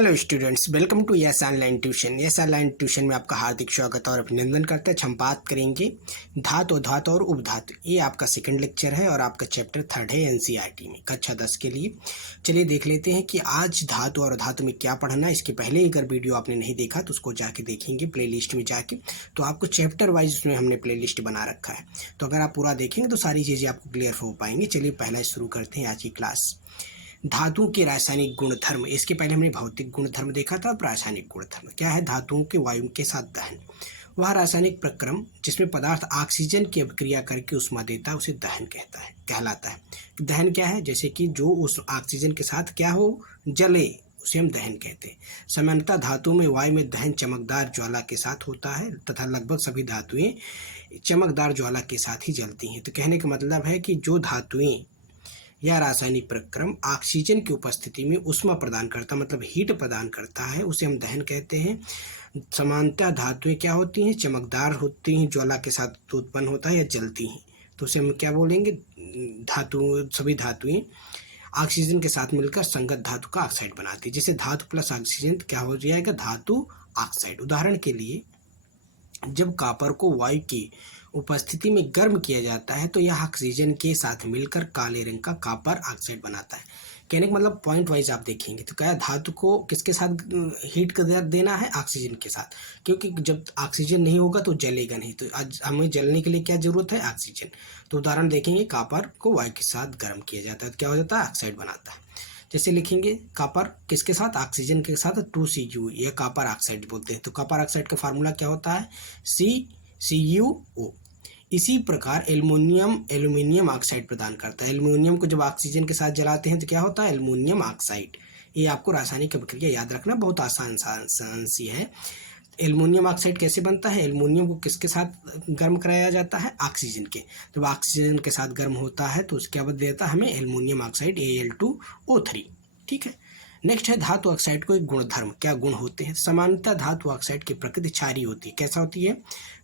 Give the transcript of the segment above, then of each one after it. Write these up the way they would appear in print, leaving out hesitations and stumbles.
Hello students, welcome to yes online tuition. Yes online tuition में आपका हार्दिक स्वागत और अभिनंदन करते हैं। हम बात करेंगे धातु, धातु और उपधातु। ये आपका सेकंड लेक्चर है और आपका चैप्टर 3 है एनसीईआरटी में, कक्षा 10 के लिए। चलिए देख लेते हैं कि आज धातु और धातु में क्या पढ़ना है। इसके पहले अगर वीडियो आपने नहीं देखा तो उसको जाके देखेंगे प्लेलिस्ट में जाके, तो आपको चैप्टर वाइज उसमें हमने प्लेलिस्ट बना रखा है। तो अगर आप पूरा देखेंगे तो सारी चीज़ें आपको क्लियर हो पाएंगी। चलिए पहला शुरू करते हैं आज की क्लास। धातुओं के रासायनिक गुणधर्म। इसके पहले हमने भौतिक गुणधर्म देखा था। अब रासायनिक गुणधर्म क्या है? धातुओं के वायु के साथ दहन, वह रासायनिक प्रक्रम जिसमें पदार्थ ऑक्सीजन की अभिक्रिया करके उष्मा देता है उसे दहन कहलाता है। दहन क्या है? जैसे कि जो उस ऑक्सीजन के साथ क्या हो, जले, उसे हम दहन कहते हैं। सामान्यतः धातुओं में वायु में दहन चमकदार ज्वाला के साथ होता है तथा लगभग सभी धातुएं चमकदार ज्वाला के साथ ही जलती हैं। तो कहने का मतलब है कि जो धातुएं यह रासायनिक प्रक्रम ऑक्सीजन की उपस्थिति में ऊष्मा प्रदान करता, मतलब हीट प्रदान करता है, उसे हम दहन कहते हैं। सामान्यतः धातुएं क्या होती हैं? चमकदार होती हैं, ज्वाला के साथ उत्पन्न होता है या जलती हैं, तो उसे हम क्या बोलेंगे? सभी धातुएं ऑक्सीजन के साथ मिलकर संगत धातु का ऑक्साइड बनाती है। जैसे धातु प्लस ऑक्सीजन क्या हो जाएगा? धातु ऑक्साइड। उदाहरण के लिए, जब कॉपर को वायु की उपस्थिति में गर्म किया जाता है तो यह ऑक्सीजन के साथ मिलकर काले रंग का कॉपर ऑक्साइड बनाता है। कहने का मतलब पॉइंट वाइज आप देखेंगे तो क्या धातु को किसके साथ हीट कर देना है? ऑक्सीजन के साथ, क्योंकि जब ऑक्सीजन नहीं होगा तो जलेगा नहीं। तो आज हमें जलने के लिए क्या जरूरत है? ऑक्सीजन। तो उदाहरण देखेंगे, कॉपर को वायु के साथ गर्म किया जाता है तो क्या हो जाता है? ऑक्साइड बनाता है। जैसे लिखेंगे कॉपर किसके साथ? ऑक्सीजन के साथ 2Cu, यह कॉपर ऑक्साइड बोलते हैं। तो कॉपर ऑक्साइड का फार्मूला क्या होता है? CuO। इसी प्रकार एल्युमिनियम ऑक्साइड प्रदान करता है। एल्युमिनियम को जब ऑक्सीजन के साथ जलाते हैं तो क्या होता है? Aluminium oxide. ये आपको रासायनिक अभिक्रिया याद रखना, बहुत आसान सी है। एल्युमिनियम ऑक्साइड कैसे बनता है? एल्युमिनियम को किसके साथ गर्म कराया जाता है? ऑक्सीजन के। जब ऑक्सीजन के साथ गर्म होता है तो उसके बाद देता है हमें एल्युमिनियम ऑक्साइड Al2O3। ठीक है। नेक्स्ट है धातु ऑक्साइड को एक गुणधर्म। क्या गुण होते हैं? सामान्यतः धातु ऑक्साइड की प्रकृति क्षारीय होती है। कैसा होती है?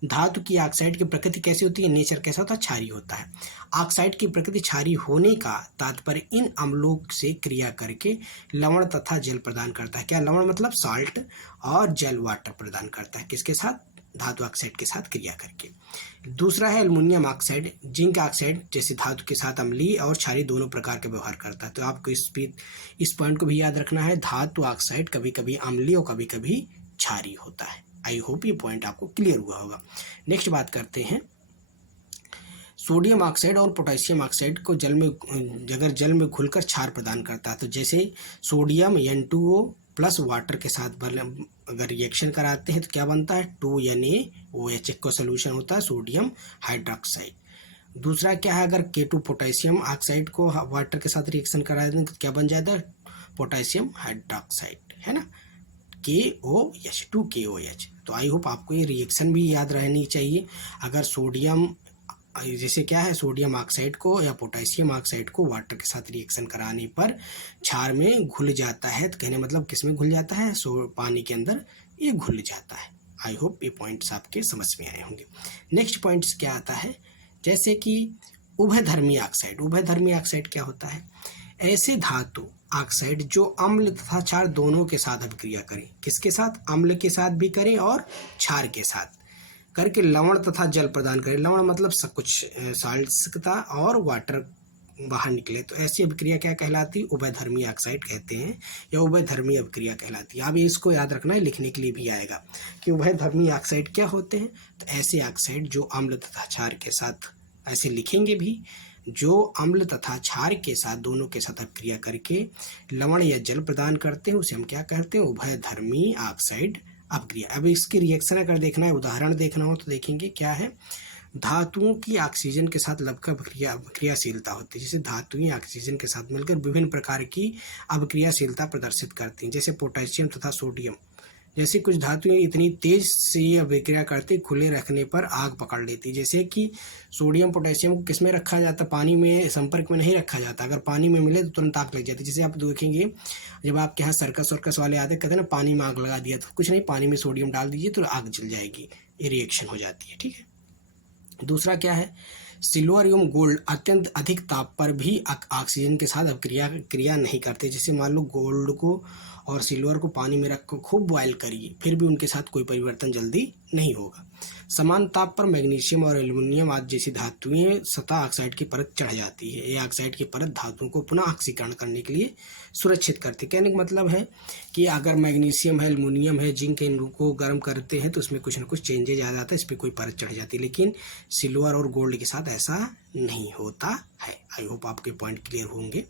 धातु की ऑक्साइड की प्रकृति कैसी होती है? नेचर कैसा होता है? क्षारीय होता है। ऑक्साइड की प्रकृति क्षारीय होने का तात्पर्य इन अम्लों से क्रिया करके लवण तथा जल प्रदान करता है। क्या लवण मतलब? साल्ट, और जल वाटर प्रदान करता है। किसके साथ? धातु ऑक्साइड के साथ क्रिया करके। दूसरा है एल्युमिनियम ऑक्साइड। जिंक ऑक्साइड जैसे धातु के साथ अम्लीय और क्षारीय दोनों प्रकार के व्यवहार करता है। तो आपको इस पॉइंट को भी याद रखना है। धातु ऑक्साइड कभी कभी अम्लीय और कभी कभी क्षारीय होता है। आई होप ये पॉइंट आपको क्लियर हुआ होगा। नेक्स्ट बात करते हैं, सोडियम ऑक्साइड और पोटेशियम ऑक्साइड को जल में घुलकर क्षार प्रदान करता है। तो जैसे सोडियम N2O प्लस वाटर के साथ अगर रिएक्शन कराते हैं तो क्या बनता है? 2NaOH का सोल्यूशन होता है सोडियम हाइड्रोक्साइड। दूसरा क्या है? अगर K2 पोटेशियम ऑक्साइड को वाटर के साथ रिएक्शन करा दें तो क्या बन जाता है? पोटेशियम हाइड्रोक्साइड, है ना, KOH, 2KOH। तो आई होप आपको ये रिएक्शन भी याद रहनी चाहिए। अगर सोडियम जैसे क्या है, सोडियम ऑक्साइड को या पोटेशियम ऑक्साइड को वाटर के साथ रिएक्शन कराने पर क्षार में घुल जाता है, तो कहने मतलब किस में घुल जाता है? पानी के अंदर ये घुल जाता है। आई होप ये पॉइंट्स आपके समझ में आए होंगे। नेक्स्ट पॉइंट्स क्या आता है? जैसे कि उभयधर्मी ऑक्साइड। उभयधर्मी ऑक्साइड क्या होता है? ऐसे धातु ऑक्साइड जो अम्ल तथा क्षार दोनों के साथ अभिक्रिया करें। किसके साथ? अम्ल के साथ भी करें और क्षार के साथ करके लवण तथा जल प्रदान करें। लवण मतलब सब कुछ साल्ट्स का और वाटर बाहर निकले, तो ऐसी अभिक्रिया क्या कहलाती है? उभयधर्मी ऑक्साइड कहते हैं या उभयधर्मी अभिक्रिया कहलाती है। अब इसको याद रखना है, लिखने के लिए भी आएगा कि उभयधर्मी ऑक्साइड क्या होते हैं। तो ऐसे ऑक्साइड जो अम्ल तथा क्षार के साथ, ऐसे लिखेंगे भी, जो अम्ल तथा क्षार के साथ दोनों के साथ अभिक्रिया करके लवण या जल प्रदान करते हैं उसे हम क्या कहते हैं? उभयधर्मी ऑक्साइड अभिक्रिया। अब इसकी रिएक्शन अगर देखना है, उदाहरण देखना हो तो देखेंगे क्या है? धातुओं की ऑक्सीजन के साथ लवकर अभिक्रियाशीलता होती है। जैसे धातुएं ऑक्सीजन के साथ मिलकर विभिन्न प्रकार की अभिक्रियाशीलता प्रदर्शित करती हैं। जैसे पोटेशियम तथा सोडियम जैसे कुछ धातुएं इतनी तेज से अभिक्रिया करती, खुले रखने पर आग पकड़ लेती। जैसे कि सोडियम पोटेशियम को किस में रखा जाता? पानी में संपर्क में नहीं रखा जाता। अगर पानी में मिले तो तुरंत आग लग जाती। जैसे आप देखेंगे जब आपके यहाँ सर्कस वाले आते कहते हैं ना, पानी में आग लगा दिया, तो कुछ नहीं, पानी में सोडियम डाल दीजिए तो आग जल जाएगी। ये रिएक्शन हो जाती है। ठीक है। दूसरा क्या है? सिल्वर एवं गोल्ड अत्यंत अधिक ताप पर भी ऑक्सीजन के साथ क्रिया नहीं करते। जैसे मान लो गोल्ड को और सिल्वर को पानी में रख कर खूब बॉयल करिए, फिर भी उनके साथ कोई परिवर्तन जल्दी नहीं होगा। समान ताप पर मैग्नीशियम और एल्युमिनियम आदि जैसी धातुएं सतह ऑक्साइड की परत चढ़ जाती है। ये ऑक्साइड की परत धातुओं को पुनः ऑक्सीकरण करने के लिए सुरक्षित करती है। कहने का मतलब है कि अगर मैग्नीशियम है, एल्युमिनियम है, जिंक इनको गर्म करते हैं तो उसमें कुछ ना कुछ चेंजेज आ जाता है, इस पर कोई परत चढ़ जाती है। लेकिन सिल्वर और गोल्ड के साथ ऐसा नहीं होता है। आई होप आपके पॉइंट क्लियर होंगे।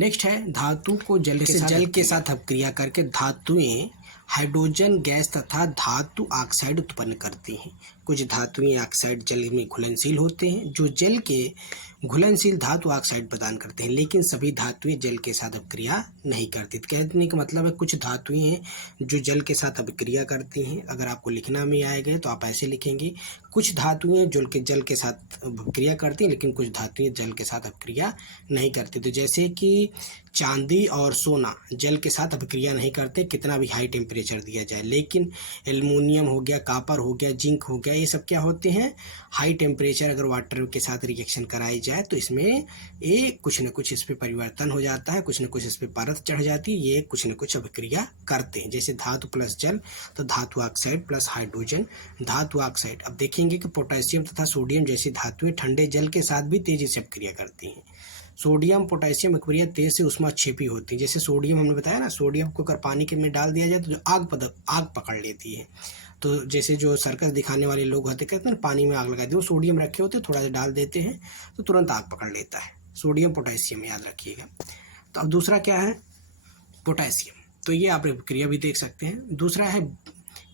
नेक्स्ट है धातु को जल के साथ अपक्रिया करके धातुएं हाइड्रोजन गैस तथा धातु ऑक्साइड उत्पन्न करती हैं। कुछ धातुएं ऑक्साइड जल में घुलनशील होते हैं जो जल के घुलनशील धातु ऑक्साइड प्रदान करते हैं, लेकिन सभी धातुएं जल के साथ अपक्रिया नहीं करती। कहने का मतलब है कुछ धातुएं हैं जो जल के साथ अपक्रिया करती हैं। अगर आपको लिखना में आएगा तो आप ऐसे लिखेंगे, कुछ धातुएं जल के साथ अपक्रिया करती हैं, लेकिन कुछ धातुएं जल के साथ अपक्रिया नहीं करती। तो जैसे कि चांदी और सोना जल के साथ अपक्रिया नहीं करते कितना भी हाई टेम्परेचर दिया जाए, लेकिन एल्युमिनियम हो गया, कापर हो गया, जिंक हो गया, ये सब क्या होते हैं, हाई टेम्परेचर अगर वाटर के साथ रिएक्शन कराई जाए तो इसमें ये कुछ न कुछ इस पर परिवर्तन हो जाता है, कुछ न कुछ इस पर परत चढ़ जाती है, ये कुछ न कुछ अपक्रिया करते हैं। जैसे धातु प्लस जल तो धातु ऑक्साइड प्लस हाइड्रोजन धातु ऑक्साइड। अब देखेंगे कि पोटेशियम तथा सोडियम जैसी धातुएं ठंडे जल के साथ भी तेजी से अपक्रिया करती हैं। सोडियम पोटेशियम अपक्रिया तेज से उष्माक्षेपी होती है। जैसे सोडियम हमने बताया ना, सोडियम को अगर पानी के में डाल दिया जाए तो जो आग पकड़ लेती है। तो जैसे जो सर्कस दिखाने वाले लोग होते कहते हैं ना पानी में आग लगा दे, वो सोडियम रखे होते थोड़ा सा डाल देते हैं तो तुरंत आग पकड़ लेता है। सोडियम पोटेशियम याद रखिएगा। तो अब दूसरा क्या है, पोटेशियम। तो ये आप अपक्रिया भी देख सकते हैं। दूसरा है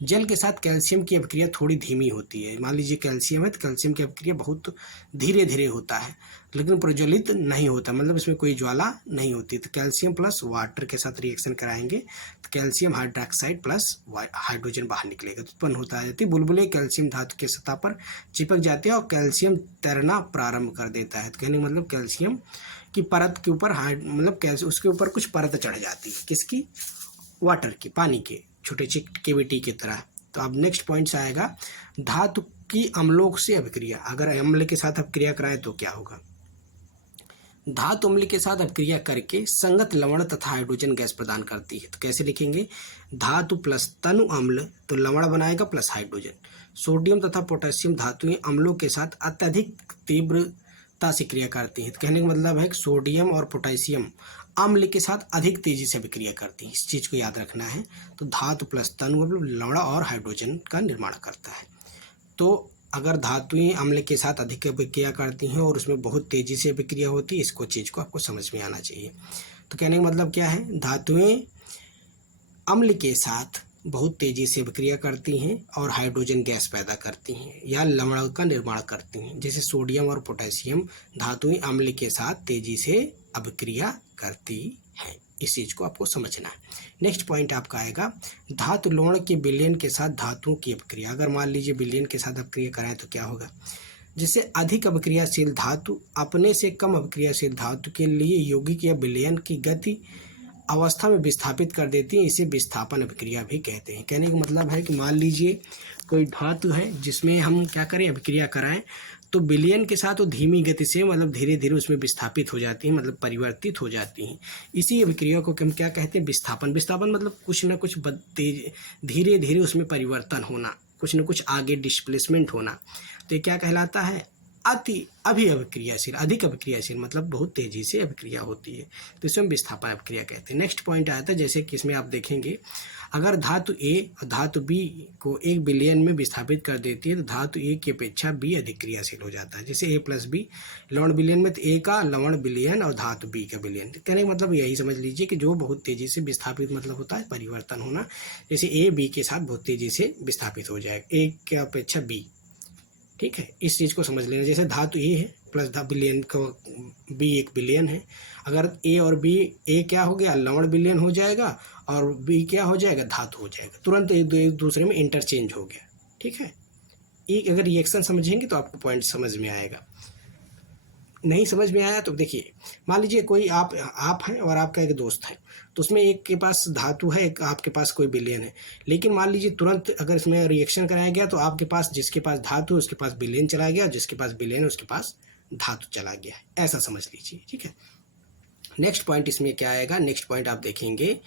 जल के साथ कैल्शियम की अपक्रिया थोड़ी धीमी होती है। मान लीजिए कैल्शियम है तो कैल्शियम की अपक्रिया बहुत धीरे धीरे होता है, लेकिन प्रज्वलित नहीं होता, मतलब इसमें कोई ज्वाला नहीं होती। तो कैल्शियम प्लस वाटर के साथ रिएक्शन कराएंगे तो कैल्शियम हाइड्रोक्साइड प्लस हाइड्रोजन बाहर निकलेगा, तो उत्पन्न होता है। बुलबुले कैल्शियम धातु के सतह पर चिपक जाते हैं और कैल्शियम तैरना प्रारंभ कर देता है। तो कहने का मतलब कैल्शियम की परत के ऊपर मतलब उसके ऊपर कुछ परत चढ़ जाती है, किसकी, वाटर की, पानी के छोटे केविटी की तरह। तो अब नेक्स्ट पॉइंट्स आएगा धातु की अम्लों से अपक्रिया। अगर अम्ल के साथ अपक्रिया कराएं तो क्या होगा, धातु अम्ल के साथ अपक्रिया करके संगत लवण तथा हाइड्रोजन गैस प्रदान करती है। तो कैसे लिखेंगे, धातु प्लस तनु अम्ल तो लवण बनाएगा प्लस हाइड्रोजन। सोडियम तथा पोटेशियम धातुएं अम्लों के साथ अत्यधिक तीव्रता से क्रिया करती हैं। तो कहने का मतलब है कि सोडियम और पोटेशियम अम्ल के साथ अधिक तेजी से अभिक्रिया करती है, इस चीज को याद रखना है। तो धातु प्लस तनु लवण और हाइड्रोजन का निर्माण करता है। तो अगर धातुएं अम्ल के साथ अधिक अभिक्रिया करती हैं और उसमें बहुत तेजी से अभिक्रिया होती है, इसको चीज को आपको समझ में आना चाहिए। तो कहने का मतलब क्या है, धातुएं अम्ल के साथ बहुत तेजी से अभिक्रिया करती हैं और हाइड्रोजन गैस पैदा करती हैं या लवण का निर्माण करती हैं। जैसे सोडियम और पोटेशियम धातुएं अम्ल के साथ तेजी से अभिक्रिया करती हैं, इस चीज को आपको समझना है। नेक्स्ट पॉइंट आपका आएगा धातु लवण के विलयन के साथ धातुओं की अपक्रिया। अगर मान लीजिए विलयन के साथ अपक्रिया कराएं तो क्या होगा, जैसे अधिक अभिक्रियाशील धातु अपने से कम अभिक्रियाशील धातु के लिए यौगिक या विलयन की गति अवस्था में विस्थापित कर देती है, इसे विस्थापन अभिक्रिया भी कहते हैं। कहने का मतलब है कि मान लीजिए कोई धातु है जिसमें हम क्या करें, अभिक्रिया कराएं, तो विलयन के साथ वो धीमी गति से मतलब धीरे धीरे उसमें विस्थापित हो जाती हैं, मतलब परिवर्तित हो जाती हैं। इसी अभिक्रिया को हम क्या कहते हैं, विस्थापन। विस्थापन मतलब कुछ न कुछ धीरे धीरे उसमें परिवर्तन होना, कुछ न कुछ आगे डिस्प्लेसमेंट होना। तो ये क्या कहलाता है, अभिक्रियाशील, अधिक अभिक्रियाशील मतलब बहुत तेजी से अभिक्रिया होती है, तो इसमें विस्थापन अभिक्रिया कहते हैं। नेक्स्ट पॉइंट आता है जैसे कि इसमें आप देखेंगे अगर धातु ए और धातु बी को एक विलयन में विस्थापित कर देती है तो धातु ए की अपेक्षा बी अधिक क्रियाशील हो जाता है। जैसे ए प्लस बी लवण विलयन में तो ए का लवण विलयन और धातु बी का विलयन। कहने का मतलब यही समझ लीजिए कि जो बहुत तेजी से विस्थापित मतलब होता है परिवर्तन होना, जैसे ए बी के साथ बहुत तेजी से विस्थापित हो जाएगा ए की अपेक्षा बी। ठीक है, इस चीज़ को समझ लेना। जैसे धातु ए है प्लस विलयन का बी एक विलयन है, अगर ए और बी ए क्या हो गया लवण विलयन हो जाएगा और बी क्या हो जाएगा धातु हो जाएगा, तुरंत एक दूसरे में इंटरचेंज हो गया। ठीक है, एक अगर रिएक्शन समझेंगे तो आपको पॉइंट समझ में आएगा। नहीं समझ में आया तो देखिए, मान लीजिए कोई आप हैं और आपका एक दोस्त है, तो उसमें एक के पास धातु है, एक आपके पास कोई विलयन है, लेकिन मान लीजिए तुरंत अगर इसमें रिएक्शन कराया गया तो आपके पास जिसके पास धातु उसके पास विलयन चला गया, जिसके पास विलयन उसके पास धातु चला गया, ऐसा समझ लीजिए। ठीक है, नेक्स्ट पॉइंट इसमें क्या आएगा, नेक्स्ट पॉइंट आप देखेंगे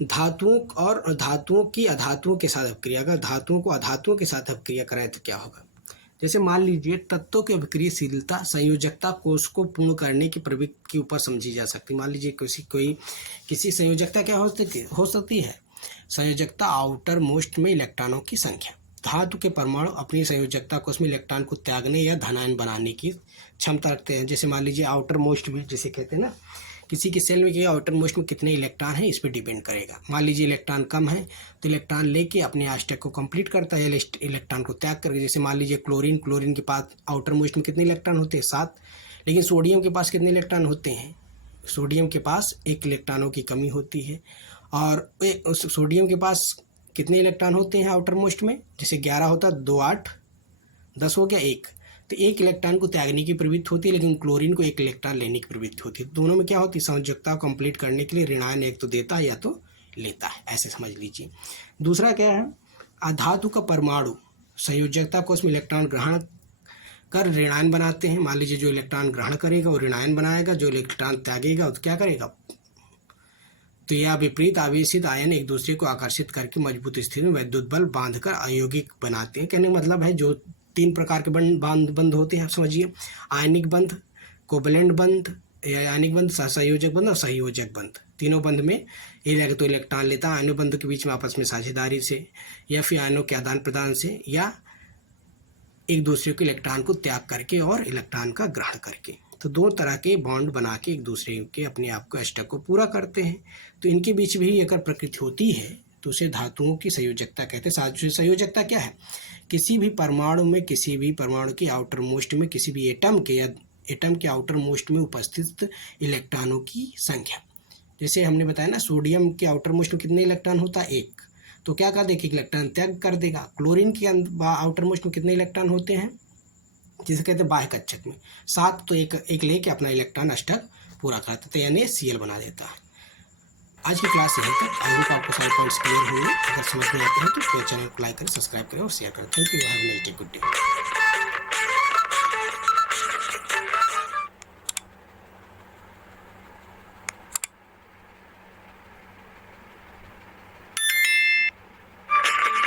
धातुओं और धातुओं की अधातुओं के साथ अपक्रिया, अगर धातुओं को अधातुओं के साथ अपक्रिया कराएं तो क्या होगा। जैसे मान लीजिए तत्वों की अभिक्रियाशीलता संयोजकता कोष को पूर्ण करने की प्रवृत्ति के ऊपर समझी जा सकती है। मान लीजिए किसी संयोजकता क्या हो सकती है, संयोजकता आउटर मोस्ट में इलेक्ट्रॉनों की संख्या। धातु के परमाणु अपनी संयोजकता कोष में इलेक्ट्रॉन को त्यागने या धनायन बनाने की क्षमता रखते हैं। जैसे मान लीजिए आउटर मोस्ट भी जिसे कहते हैं ना, किसी के सेल में आउटर मोस्ट में कितने इलेक्ट्रॉन हैं इस पर डिपेंड करेगा। मान लीजिए इलेक्ट्रॉन कम है तो इलेक्ट्रॉन लेके अपने अष्टक को कंप्लीट करता है या इलेक्ट्रॉन को त्याग करके। जैसे मान लीजिए क्लोरीन के पास आउटर मोस्ट में कितने इलेक्ट्रॉन होते हैं, 7, लेकिन सोडियम के पास कितने इलेक्ट्रॉन होते हैं, सोडियम के पास 1 इलेक्ट्रॉनों की कमी होती है। और उस सोडियम के पास कितने इलेक्ट्रॉन होते हैं आउटर मोस्ट में, जैसे 11 होता है, 2 8 10 हो गया 1, तो 1 इलेक्ट्रॉन को त्यागने की प्रवृत्ति होती है, लेकिन क्लोरीन को 1 इलेक्ट्रॉन लेने की प्रवृत्ति होती है। दोनों में क्या होती है, संयोजकता को कंप्लीट करने के लिए ऋणायन एक तो देता है या तो लेता है, ऐसे समझ लीजिए। दूसरा क्या है, अधातु का परमाणु संयोजकता को उसमें इलेक्ट्रॉन ग्रहण कर ऋणायन बनाते हैं। मान लीजिए जो इलेक्ट्रॉन ग्रहण करेगा वो ऋणायन बनाएगा, जो इलेक्ट्रॉन त्यागेगा तो क्या करेगा, तो यह विपरीत आवेशित आयन एक दूसरे को आकर्षित करके मजबूत स्थिति में विद्युत बल बांधकर अयौगिक बनाते हैं। कहने का मतलब है जो 3 प्रकार के बंध होते हैं, समझिए, आयनिक बंध, कोवलेंट बंध या आयनिक बंध, सहसंयोजक बंध और संयोजक बंध। तीनों बंध में तो इलेक्ट्रॉन लेता है, आयनों बंध के बीच में आपस में साझेदारी से या फिर आयनों के आदान प्रदान से या एक दूसरे के इलेक्ट्रॉन को त्याग करके और इलेक्ट्रॉन का ग्रहण करके। तो 2 तरह के बॉन्ड बना के एक दूसरे के अपने आप को अष्टक को पूरा करते हैं। तो इनके बीच भी अगर प्रकृति होती है तो उसे धातुओं की संयोजकता कहते हैं। संयोजकता क्या है, किसी भी परमाणु की आउटर मोस्ट में किसी भी एटम के आउटर मोस्ट में उपस्थित इलेक्ट्रॉनों की संख्या। जैसे हमने बताया ना, सोडियम के आउटर मोस्ट में कितने इलेक्ट्रॉन होता है, 1, तो क्या कर देगा, इलेक्ट्रॉन त्याग कर देगा। क्लोरीन के आउटर मोस्ट में कितने इलेक्ट्रॉन होते हैं, जिसे कहते हैं बाह्य कक्षक में 7, तो एक लेके अपना इलेक्ट्रॉन अष्टक पूरा कर देता है, यानी Cl बना देता है। आज की क्लास यहीं तक। आई होप आपको सारे पॉइंट्स क्लियर होंगे। अगर समझ में आते हैं तो चैनल को लाइक करें, सब्सक्राइब करें और शेयर करें। Thank you, have a nice day, good day.